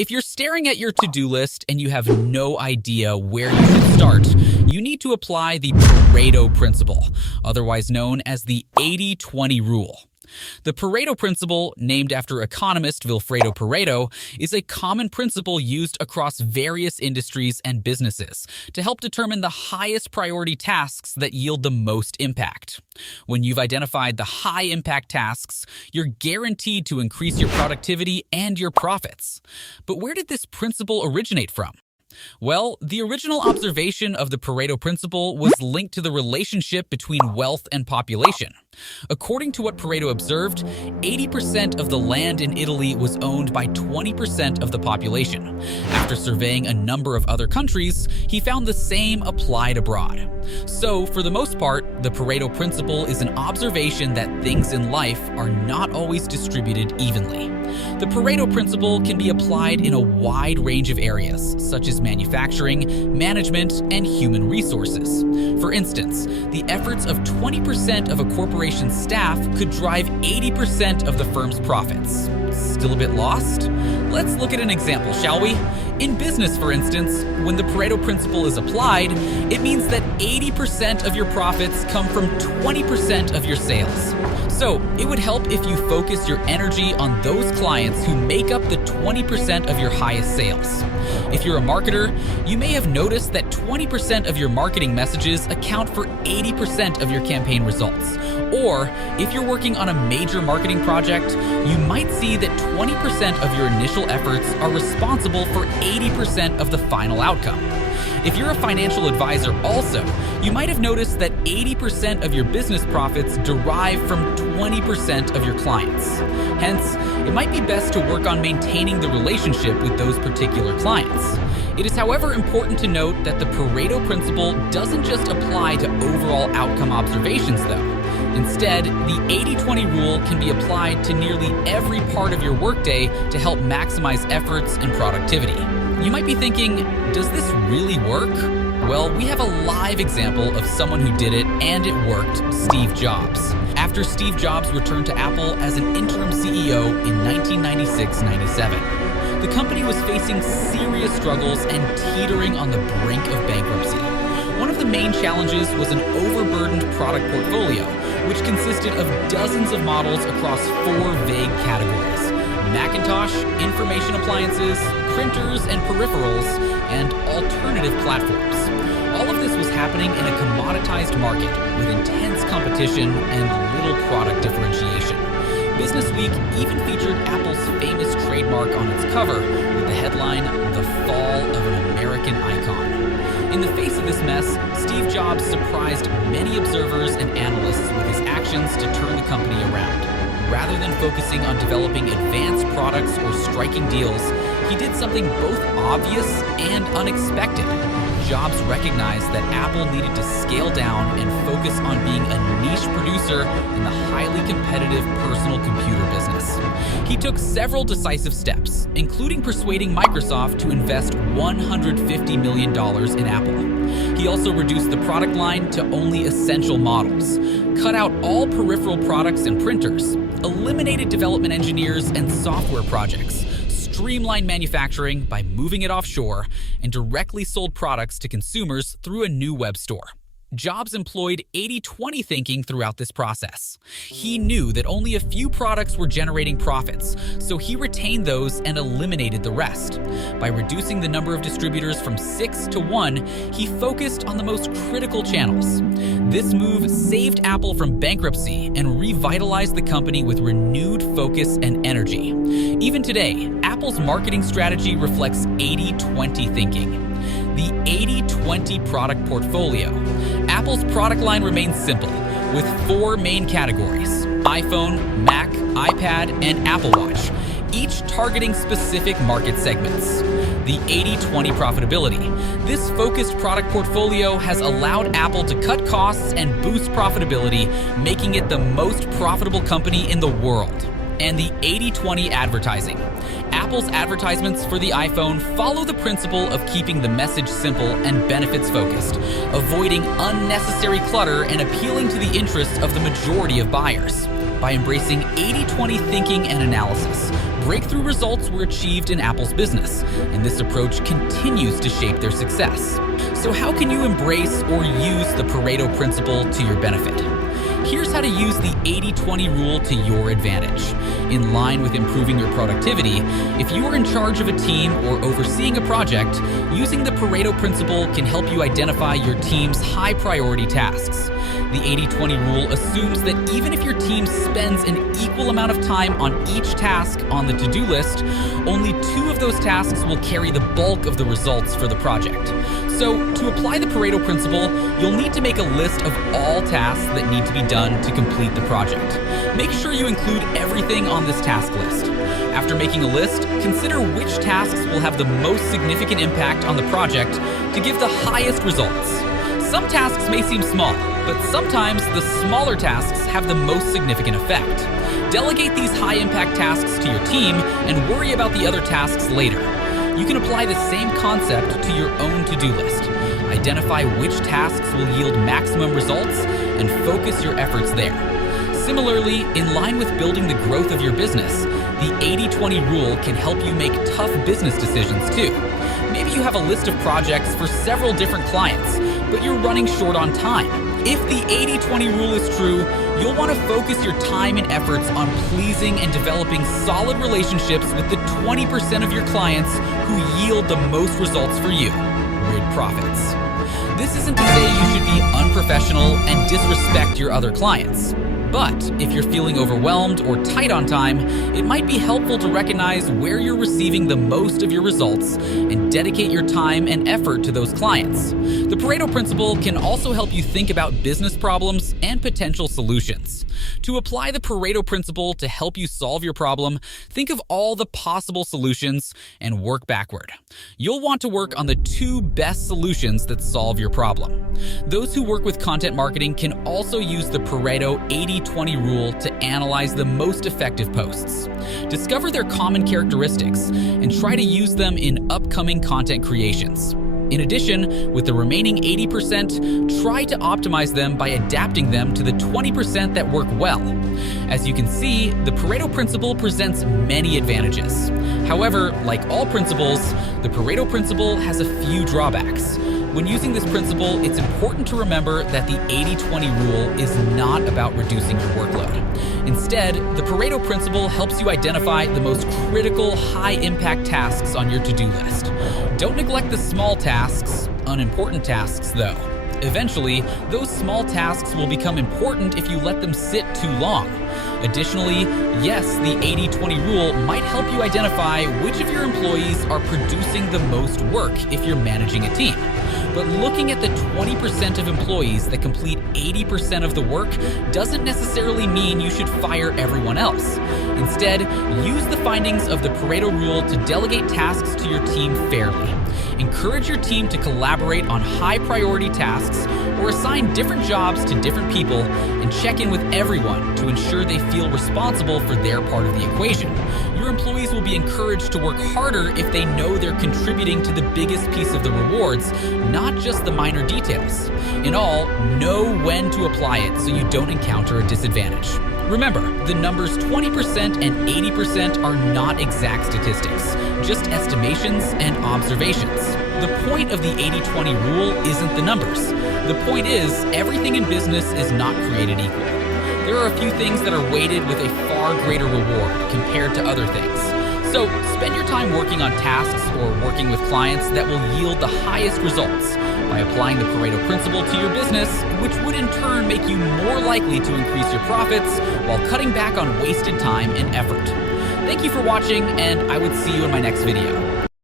If you're staring at your to-do list and you have no idea where you should start, you need to apply the Pareto principle, otherwise known as the 80-20 rule. The Pareto principle, named after economist Vilfredo Pareto, is a common principle used across various industries and businesses to help determine the highest priority tasks that yield the most impact. When you've identified the high-impact tasks, you're guaranteed to increase your productivity and your profits. But where did this principle originate from? Well, the original observation of the Pareto principle was linked to the relationship between wealth and population. According to what Pareto observed, 80% of the land in Italy was owned by 20% of the population. After surveying a number of other countries, he found the same applied abroad. So, for the most part, the Pareto principle is an observation that things in life are not always distributed evenly. The Pareto principle can be applied in a wide range of areas, such as manufacturing, management, and human resources. For instance, the efforts of 20% of a corporation's staff could drive 80% of the firm's profits. Still a bit lost? Let's look at an example, shall we? In business, for instance, when the Pareto principle is applied, it means that 80% of your profits come from 20% of your sales. So, it would help if you focus your energy on those clients who make up the 20% of your highest sales. If you're a marketer, you may have noticed that 20% of your marketing messages account for 80% of your campaign results. Or, if you're working on a major marketing project, you might see that 20% of your initial efforts are responsible for 80% of the final outcome. If you're a financial advisor also, you might have noticed that 80% of your business profits derive from 20% of your clients. Hence, it might be best to work on maintaining the relationship with those particular clients. It is, however, important to note that the Pareto principle doesn't just apply to overall outcome observations, though. Instead, the 80-20 rule can be applied to nearly every part of your workday to help maximize efforts and productivity. You might be thinking, does this really work? Well, we have a live example of someone who did it and it worked, Steve Jobs. After Steve Jobs returned to Apple as an interim CEO in 1996-97, the company was facing serious struggles and teetering on the brink of bankruptcy. One of the main challenges was an overburdened product portfolio, which consisted of dozens of models across 4 vague categories: Macintosh, information appliances, printers and peripherals, and alternative platforms. All of this was happening in a commoditized market with intense competition and little product differentiation. Business Week even featured Apple's famous trademark on its cover with the headline, "The Fall of an American Icon." In the face of this mess, Steve Jobs surprised many observers and analysts with his actions to turn the company around. Rather than focusing on developing advanced products or striking deals, he did something both obvious and unexpected. Jobs recognized that Apple needed to scale down and focus on being a niche producer in the highly competitive personal computer business. He took several decisive steps, including persuading Microsoft to invest $150 million in Apple. He also reduced the product line to only essential models, cut out all peripheral products and printers, eliminated development engineers and software projects, streamlined manufacturing by moving it offshore, and directly sold products to consumers through a new web store. Jobs employed 80-20 thinking throughout this process. He knew that only a few products were generating profits, so he retained those and eliminated the rest. By reducing the number of distributors from 6 to 1, he focused on the most critical channels. This move saved Apple from bankruptcy and revitalized the company with renewed focus and energy. Even today, Apple's marketing strategy reflects 80-20 thinking. The 80-20 product portfolio. Apple's product line remains simple, with 4 main categories: iPhone, Mac, iPad, and Apple Watch, each targeting specific market segments. The 80-20 profitability. This focused product portfolio has allowed Apple to cut costs and boost profitability, making it the most profitable company in the world. And the 80-20 advertising. Apple's advertisements for the iPhone follow the principle of keeping the message simple and benefits focused, avoiding unnecessary clutter and appealing to the interests of the majority of buyers. By embracing 80-20 thinking and analysis, breakthrough results were achieved in Apple's business, and this approach continues to shape their success. So how can you embrace or use the Pareto principle to your benefit? Here's how to use the 80-20 rule to your advantage. In line with improving your productivity, if you are in charge of a team or overseeing a project, using the Pareto principle can help you identify your team's high-priority tasks. The 80-20 rule assumes that even if your team spends an equal amount of time on each task on the to-do list, only 2 of those tasks will carry the bulk of the results for the project. So, to apply the Pareto principle, you'll need to make a list of all tasks that need to be done to complete the project. Make sure you include everything on this task list. After making a list, consider which tasks will have the most significant impact on the project to give the highest results. Some tasks may seem small, but sometimes the smaller tasks have the most significant effect. Delegate these high-impact tasks to your team and worry about the other tasks later. You can apply the same concept to your own to-do list. Identify which tasks will yield maximum results and focus your efforts there. Similarly, in line with building the growth of your business, the 80-20 rule can help you make tough business decisions too. Maybe you have a list of projects for several different clients, but you're running short on time. If the 80-20 rule is true, you'll want to focus your time and efforts on pleasing and developing solid relationships with the 20% of your clients who yield the most results for you. Rid profits. This isn't to say you should be unprofessional and disrespect your other clients. But if you're feeling overwhelmed or tight on time, it might be helpful to recognize where you're receiving the most of your results and dedicate your time and effort to those clients. The Pareto principle can also help you think about business problems and potential solutions. To apply the Pareto principle to help you solve your problem, think of all the possible solutions and work backward. You'll want to work on the 2 best solutions that solve your problem. Those who work with content marketing can also use the Pareto 80-20 rule to analyze the most effective posts. Discover their common characteristics and try to use them in upcoming content creations. In addition, with the remaining 80%, try to optimize them by adapting them to the 20% that work well. As you can see, the Pareto principle presents many advantages. However, like all principles, the Pareto principle has a few drawbacks. When using this principle, it's important to remember that the 80-20 rule is not about reducing your workload. Instead, the Pareto principle helps you identify the most critical, high-impact tasks on your to-do list. Don't neglect the small tasks, unimportant tasks, though. Eventually, those small tasks will become important if you let them sit too long. Additionally, yes, the 80-20 rule might help you identify which of your employees are producing the most work if you're managing a team. But looking at the 20% of employees that complete 80% of the work doesn't necessarily mean you should fire everyone else. Instead, use the findings of the Pareto rule to delegate tasks to your team fairly. Encourage your team to collaborate on high-priority tasks or assign different jobs to different people and check in with everyone to ensure they feel responsible for their part of the equation. Your employees will be encouraged to work harder if they know they're contributing to the biggest piece of the rewards, not just the minor details. In all, know when to apply it so you don't encounter a disadvantage. Remember, the numbers 20% and 80% are not exact statistics, just estimations and observations. The point of the 80-20 rule isn't the numbers. The point is, everything in business is not created equal. There are a few things that are weighted with a far greater reward compared to other things. So spend your time working on tasks or working with clients that will yield the highest results by applying the Pareto principle to your business, which would in turn make you more likely to increase your profits while cutting back on wasted time and effort. Thank you for watching, and I would see you in my next video.